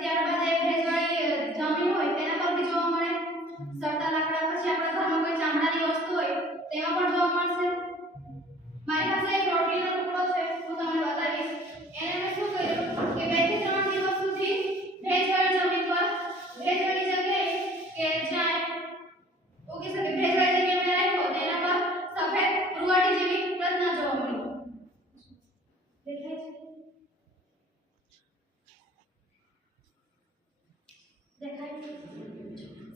પછી ત્યારબાદ એ ભેજવાળી જમીન હોય તેના પર બી જોવા મળે, સડતા લાકડા, પછી આપણા ઘરમાં કોઈ ચામડાની વસ્તુ હોય તેમાં પણ જોવા મળશે. મારી પાસે એક રોટલીનો ટુકડો છે, હું તમને બતાવીશ. એને મેં શું કર્યું કે 2 થી 3 દિવસ સુધી ભેજવાળી જમીન પર, ભેજવાળી જગ્યાએ કે જ્યાં ઉગી શકે ભેજવાળી જગ્યાએ મેં રાખ્યો, તેના પર સફેદ રૂવાટી જેવી રચના જોવા મળી. દેખાય છે? દેખાય છે?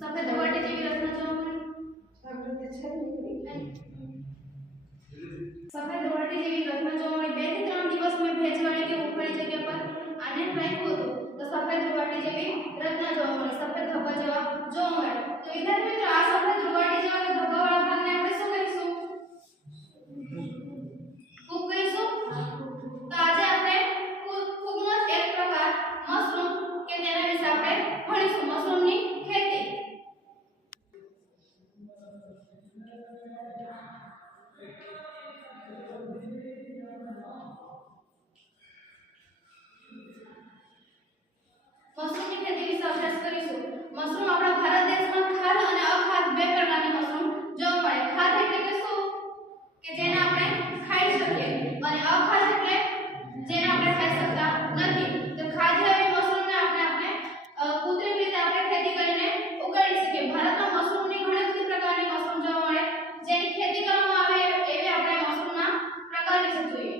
સફેદ રૂવાટી જેવી રચના જોવા મળી. સફેદ રૂવાટી જેવી રચના જોવા મળી. 2 થી 3 દિવસ મેં ભેજવાળી કે ઉભરી જગ્યા પર આને રાખ્યું હતું તો સફેદ રૂવાટી જેવી રચના જોવા મળી, સફેદ ધબ્બા જેવા જોવા મળે. તો વિદ્યાર્થી મિત્રો, આ સફેદ રૂવાટી જેવા કે ધબ્બાવાળા ભાગને આપણે શું કહીશું? ફૂગ કહીશું. તો આજે આપણે ફૂગનો જ એક પ્રકાર મશરૂમ કે તેના વિશે આપણે ભણીશું, મશરૂમની ખેતી. મશરૂમની ખેતી વિશે અભ્યાસ કરીશું. મશરૂમ આપણા ભારત દેશમાં ખાદ્ય અને અખાદ્ય બે પ્રકારની મશરૂમ જોવા મળે. ખાદ્ય એટલે કે શું? કે જેને આપણે ખાઈ શકીએ, અને અખાદ્ય એટલે જેને આપણે ખાઈ શકતા નથી. તો ખાદ્ય એ મશરૂમને આપણે કૃત્રિમ રીતે આપણે ખેતી કરીને ઉગાડી શકીએ. ભારતમાં મશરૂમની ઘણી બધી પ્રકારની મશરૂમ જોવા મળે, જેની ખેતી કરવામાં આવે એવી આપણે મશરૂમના પ્રકાર વિશે જોઈએ.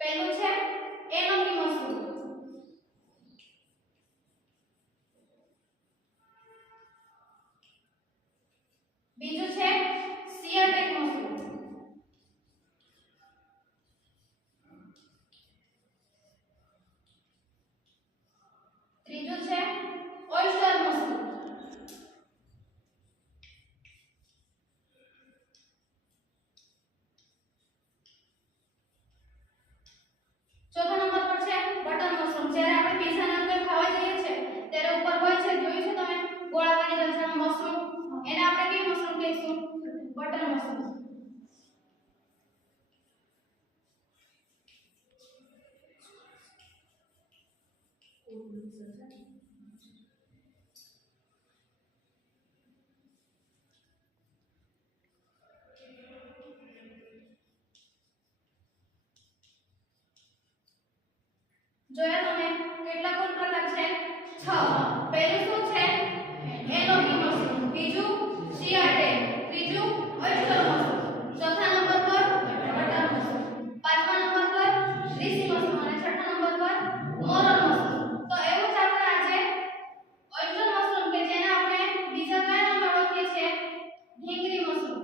પહેલું છે એનોકી મશરૂમ. બીજું છે સિયાટેક મશરૂમ. ત્રીજું છે ઓયસ્ટર મશરૂમ. ચોથા નંબર પર છે બટર મશરૂમ. જ્યારે આપણે પીઝાની અંદર ખાવા જઈએ છીએ ત્યારે ઉપર હોય છે, જોયું છે તમે, ગોળાકારની રચનાનું મશરૂમ, એને આપણે કયું મશરૂમ કહીશું? Butter mushroom. જોયા તમે કેટલા કુલ પ્રકાર છે? 6. પહેલું શું છે? એનોકી મશરૂમ. બીજું સિયાટેક. ત્રીજું ઓયસ્ટર મશરૂમ. ચોથા નંબર પર બટર મશરૂમ. પાંચમા નંબર પર રીસી મશરૂમ અને છઠ્ઠા નંબર પર મોરલ મશરૂમ. તો એવું જ આપણે આજે ઓયસ્ટર મશરૂમ કે જેને આપણે બીજા કયા નામથી ઓળખીએ છીએ? ઢીંગરી મશરૂમ.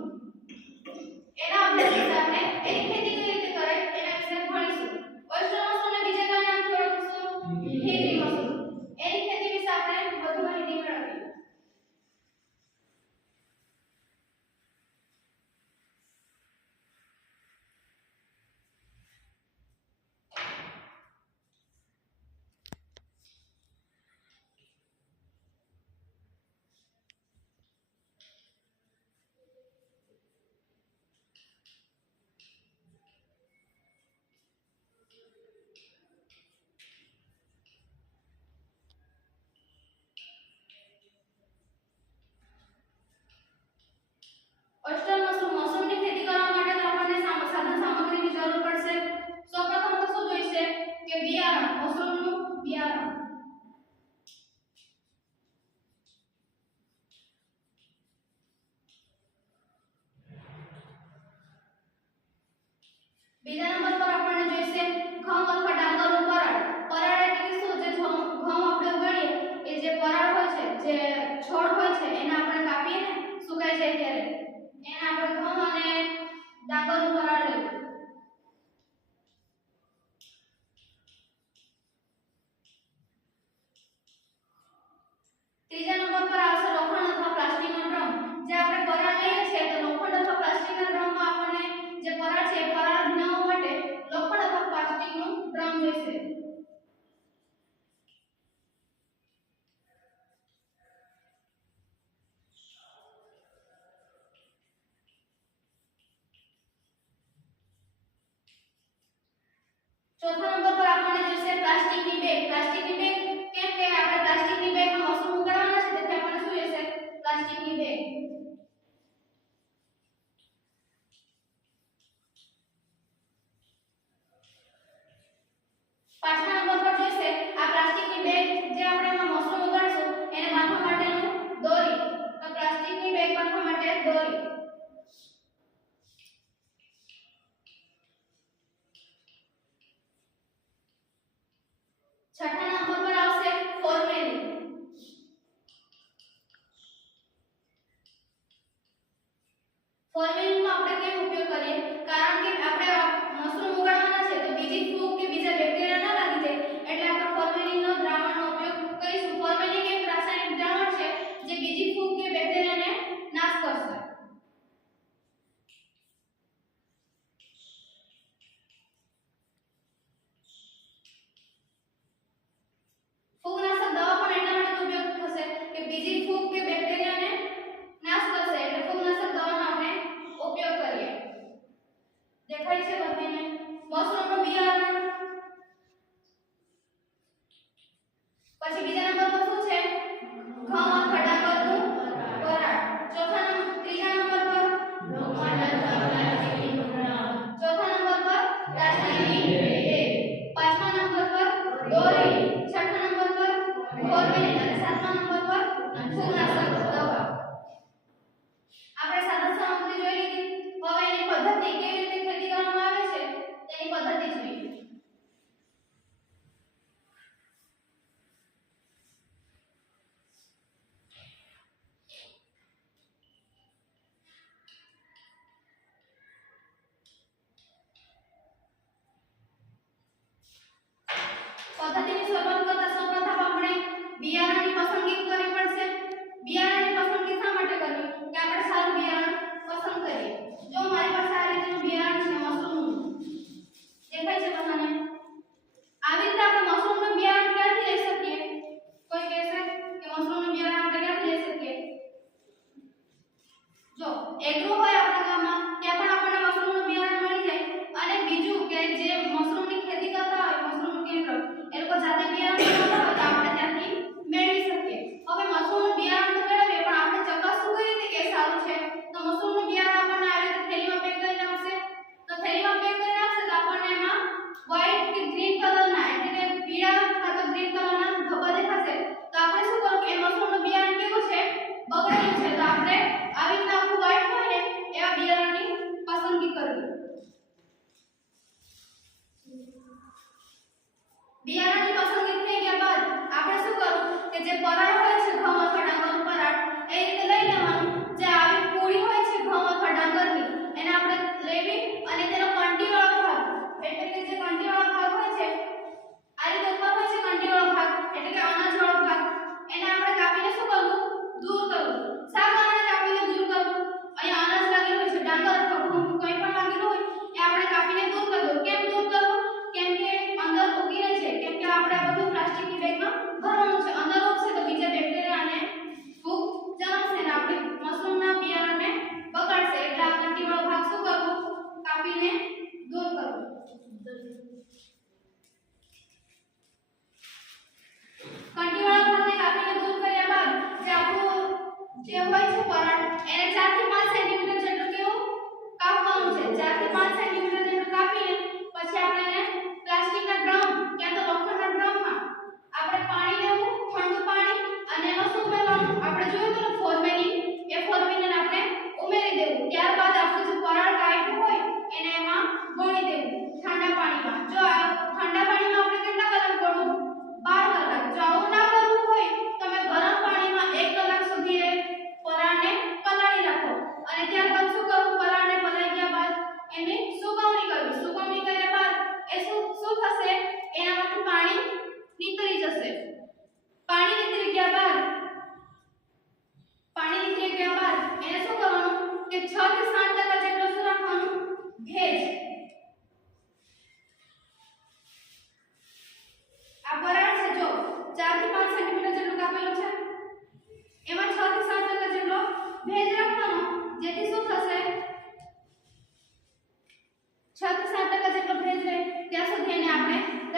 એના અભ્યાસ વિશે આપણે એની ખેતી કઈ રીતે કરાય એના વિશે ભણીશું. ઓયસ્ટર મશરૂમને બીજા કયા નામથી ઓળખીશું? ઢીંગરી મશરૂમ. એની ખેતી વિશે આપણે વધુ માહિતી મેળવીએ. ઓયસ્ટર મશરૂમની ખેતી કરવા માટે તો આપણને સાધન સામગ્રીની જરૂર પડશે. સૌપ્રથમ તો શું જોઈશે કે બિયારણ, મશરૂમનું બિયારણ. બીજા નંબર પર આપણને જોઈશે ઘઉં અથવા ડાંગરનું પરાળ. પરાળ એટલે કે શું? જે ઘઉં આપણે ઉગાડીએ એ જે પરાળ હોય છે, જે છોડ હોય છે, એને આપણે કાપીએ ને સુકાઈ જાય ત્યારે એને આપણે ઘઉં અને ડાંગરનું પરાળ લેવું. ત્રીજા નંબર પર આવશે લોખંડ અથવા પ્લાસ્ટિકનો ડ્રમ. જે આપણે પરાળ લઈએ છીએ તો લોખંડ અથવા પ્લાસ્ટિકના ડ્રમમાં આપણને જે પરાળ ચોથા નંબર પર આપણને જોઈશે પ્લાસ્ટિકની બેગ. પ્લાસ્ટિકની બેગ કેમ કે આપણે પ્લાસ્ટિકની બેગમાં મશરૂમ ઉગાડવાના છે તેથી આપણને શું જોઈશે પ્લાસ્ટિકની બેગ. પાંચમા નંબર પર જોઈશે આ પ્લાસ્ટિકની બેગ જે આપણે એમાં મશરૂમ ઉગાડશું એને બાંધવા માટેનું દોરી. તો પ્લાસ્ટિકની બેગ બાંધવા માટે દોરી. છઠ્ઠા નંબર પર આવશે ફોર્મેલિન. ફોર્મેલિનનો આપણે કેમ ઉપયોગ કરીએ કારણ કે આપણે મશરૂમ ઉગાડવાના છે તો બીજી ફૂગ કે બીજા બેક્ટેરિયા ના લાગી જાય એટલે આપણે ફોર્મેલિનનો દ્રાવણનો ઉપયોગ કરીશું. ફોર્મેલિન એક રાસાયણિક દ્રાવણ છે જે બીજી ફૂગ કે બેક્ટેરિયાને નાશ કરશે. ફૂગનાશક દવા પણ એટલા માટે ઉપયોગ થશે કે બીજી ફૂગ કે બેક્ટેરિયાને નાશ કરશે એટલે ફૂગનાશક દવાનો આપણે ઉપયોગ કરીએ. દેખાય છે બધાને મશરૂમનું બિયારણ. પછી બીજા નંબર પર શું છે ઘઉં અથવા ડાંગરનું ભરાડ. ત્રીજા નંબર પર ચોથા નંબર પર પ્લાસ્ટિકની બેગ. પાંચમા નંબર પર દોરી. છઠ્ઠા નંબર પર ફોર્મેલિન અને સાતમા નંબર પર ફૂગનાશક દવા. આપણે સાધન સામગ્રી જોઈ લીધી. હવે એની પદ્ધતિ કેવી રીતે ખેતી કરવામાં આવે છે તેની પદ્ધતિ જોઈએ.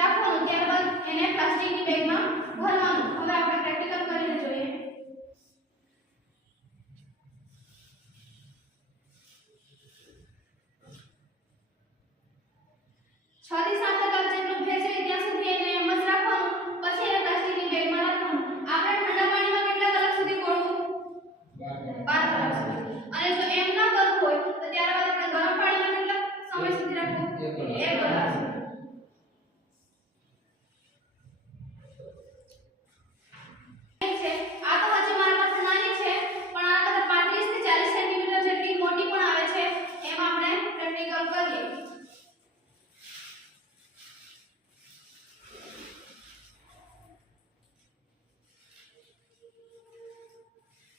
રાખવાનું, ત્યારબાદ એને પ્લાસ્ટિકની બેગમાં ભરવાનું. હવે આપણે પ્રેક્ટિકલ કરીને જોઈએ. 6 થી 7% જેટલું ભેજ હોય ત્યાં સુધી એને એમ જ રાખવાનું, પછી એને પ્લાસ્ટિકની બેગમાં રાખવાનું. આપણે ઠંડા પાણીમાં કેટલા કલાક સુધી કોળવું? 12 કલાક સુધી. અને જો એમ ના કરવું હોય તો ત્યારબાદ આપણે ગરમ પાણીમાં કેટલા સમય સુધી રાખવું? 1 કલાક સુધી. આ તો હજી મારા પાસે નાની છે, પણ આના કરતા 35 થી 40 સેન્ટીમીટર જેટલી મોટી પણ આવે છે. એમાં આપણે પ્રેક્ટિકલ કરીએ.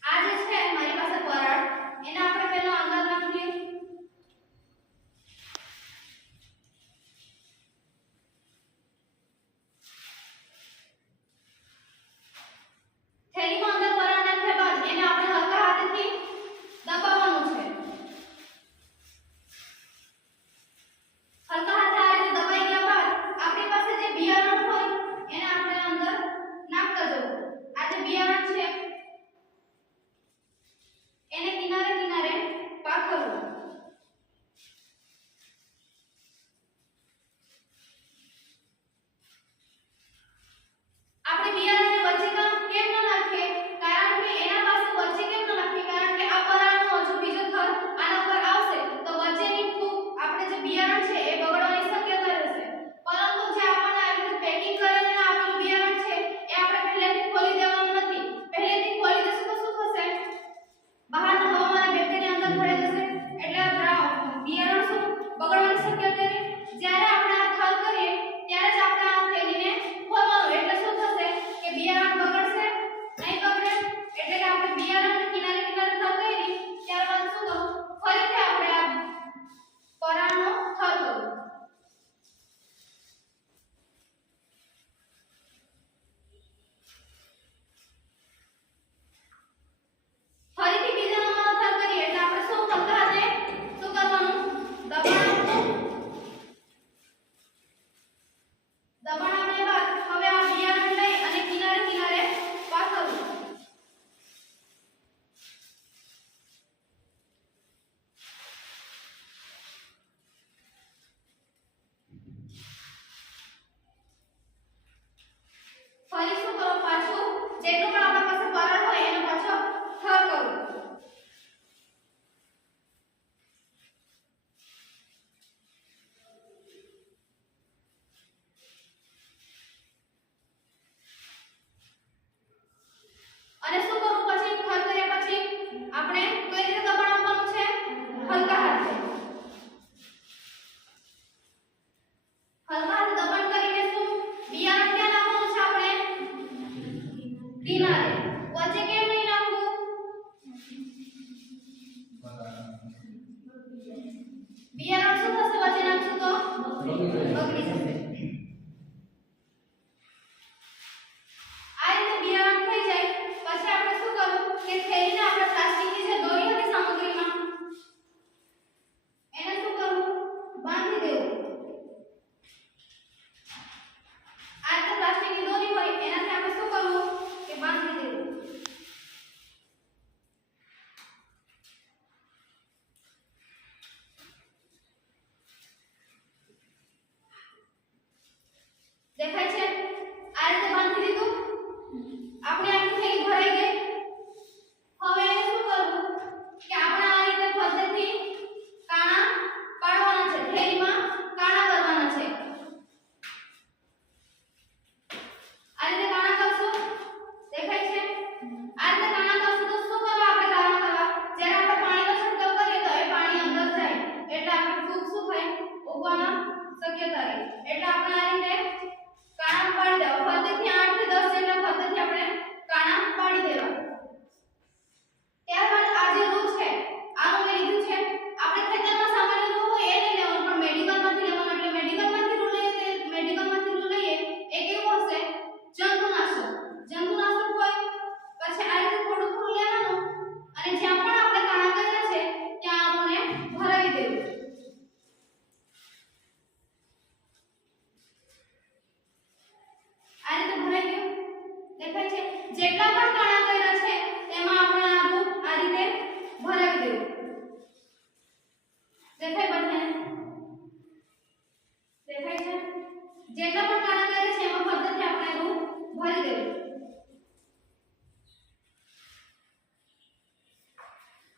આ જે છે મારી પાસે પરાળ, એને આપણે પહેલા અંદર નાખીએ. થેલીમાં અંદર પરાળ નાખ્યા બાદ એને આપણે હલકા હાથેથી દબાવવાનું છે. હલકા હાથે આ રીતે દબાઈ ગયા બાદ આપણી પાસે જે બિયારણ હોય એને આપણે અંદર નાખતા જવું. આ જે બિયારણ છે એને કિનારે કિનારે પાથરવું. આપણે બિયારણને વચ્ચે કેમ ન નાખીએ? કારણ કે એના પાસે વચ્ચે કેમ ન નાખીએ? કારણ કે આ પરાળનો હજુ બીજો થર આના પર આવશે તો વચ્ચેની ફૂગ આપણે જે બિયારણ છે એ બગડવાની શક્યતા રહેશે. પરંતુ જે આપણને આવી રીતે પેકિંગ કરીને આપેલું બિયારણ છે એ આપણે પહેલેથી ખોલી દેવાનું નથી. પહેલેથી ખોલી દેશું તો શું થશે? બહારનું હવામાન અને બેક્ટેરિયા અંદર ભરાઈ જશે, એટલે બિયારણ શું બગડવાની શક્યતા રહે. જ્યારે આપણે આ થર કરીએ ત્યારે જ આપણે આ થેલીને ખોલવાનું. એટલે શું થશે કે બિયારણ બગડશે નહીં? બગડે. એટલે કે આપણે બિયારણને કિનારે કિનારે થર કરી ત્યારબાદ શું કરવું? ફરીથી આપણે આ પરાળનો થર કરવું. ફરીથી બીજા નંબરનો થર કરીએ એટલે આપણે શું હલકા હાથે શું કરવાનું? દબાણ આપવું. દબાણ આપ્યા બાદ હવે આ બિયારણ લઈ અને કિનારે કિનારે પાથરવું. ફરી શું કરો? પાછું જેટલું પણ આપણા પાસે પરાળ હોય એનો પાછો થર કરવું. અને શું કરવું? પછી થર કર્યા પછી આપણે કઈ રીતે દબાણ આપવાનું છે? હલકા હાથે. હલકા હાથે દબાણ કરીને શું બિયારણ ક્યાં નાખવાનું છે? આપણે કિનારે. વચ્ચે કેમ નહીં નાખવું? બિયારણ શું થશે? વચ્ચે નાખશું તો બગડી જશે. આ રીતે બિયારણ થઈ જાય પછી આપણે શું કરવું કે થેલીને આપણે પ્લાસ્ટિકની જે દોરી હતી સામગ્રીમાં એને શું કરવું? બાંધી દેવું. આ રીતે પ્લાસ્ટિકની દોરી હોય એનાથી આપણે શું કરવું કે બાંધી દેવું. જેટલા પણ નાના કરે છે એમાં પદ્ધતિ આપણે એનું ભરી દેવું.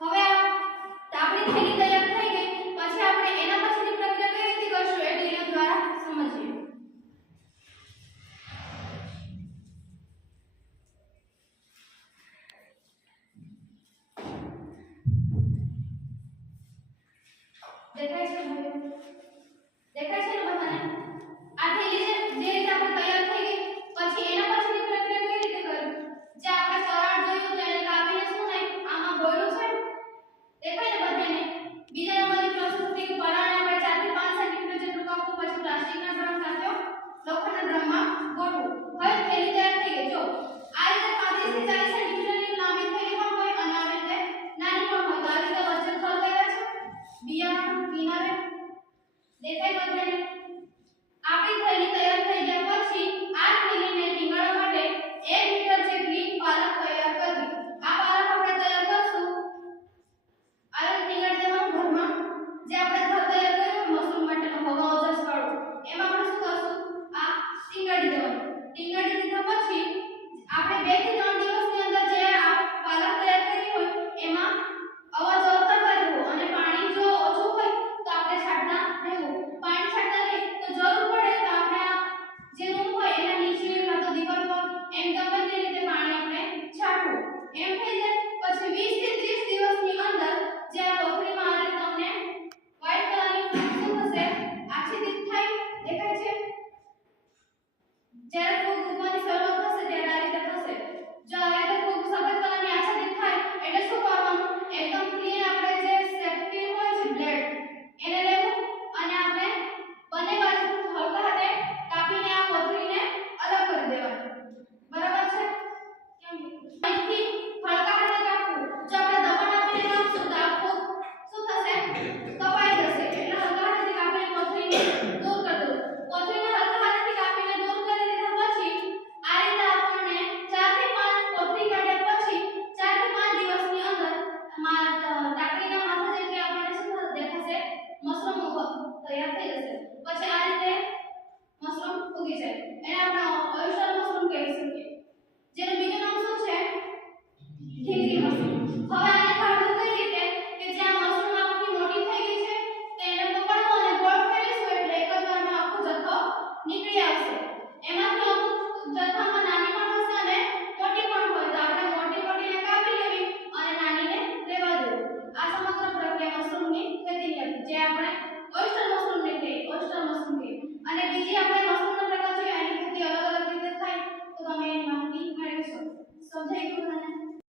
હવે આપણી થેલી તૈયાર થઈ ગઈ. પછી આપણે એના પછીની પ્રક્રિયા કઈ રીતે કરશું એ ડિઝાઇન દ્વારા સમજીએ. દેખાય છે ભાઈઓ?